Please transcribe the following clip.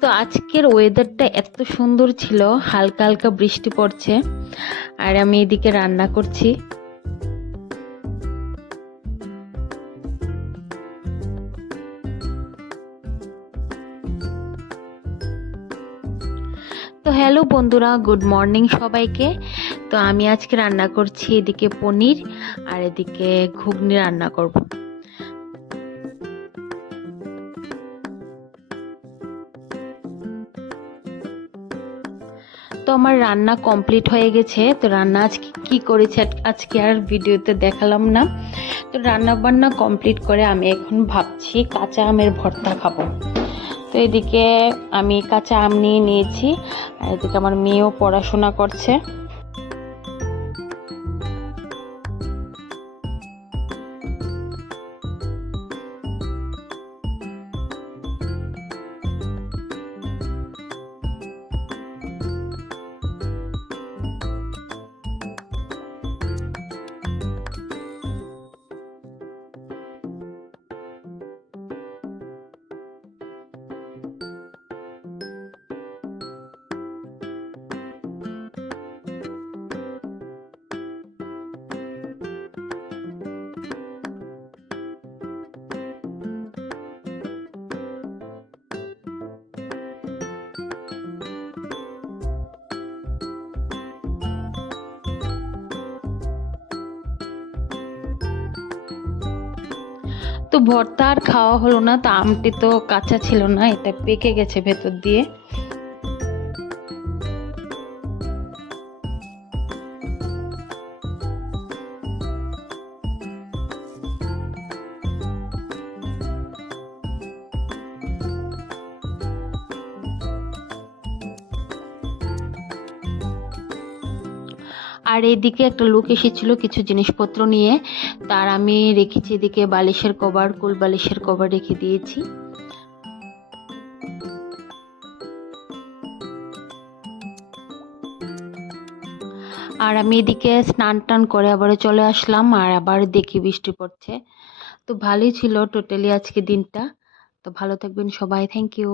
তো আজকের ওয়েদারটা এত সুন্দর ছিল, হালকা হালকা বৃষ্টি পড়ছে আর আমি এদিকে রান্না করছি। তো হ্যালো বন্ধুরা, গুড মর্নিং সবাইকে। তো আমি আজকে রান্না করছি এদিকে পনির আর এদিকে ঘুগনি রান্না করব। তো আমার রান্না কমপ্লিট হয়ে গেছে। তো রান্না আজকে কি করেছি আজকে আর ভিডিওতে দেখালাম না। তো রান্না বান্না কমপ্লিট করে আমি এখন ভাবছি কাঁচা আমের ভর্তা খাবো। তো এদিকে আমি কাঁচা আম নিয়ে নিয়েছি আর এদিকে আমার মেয়েও পড়াশোনা করছে। তো ভর্তা আর খাওয়া হলো না। তো আমটি তো কাঁচা ছিল না, এটা পেকে গেছে ভেতর দিয়ে। আর এদিকে একটা লোক এসেছিল কিছু জিনিসপত্র নিয়ে, তার আমি রেখেছি এদিকে বালিশের কভার, কুল বালিশের কভার রেখে দিয়েছি। আর আমি এদিকে স্নান টান করে আবার চলে আসলাম আর আবার দেখি বৃষ্টি পড়ছে। তো ভালোই ছিল টোটালি আজকে দিনটা। তো ভালো থাকবেন সবাই, থ্যাংক ইউ।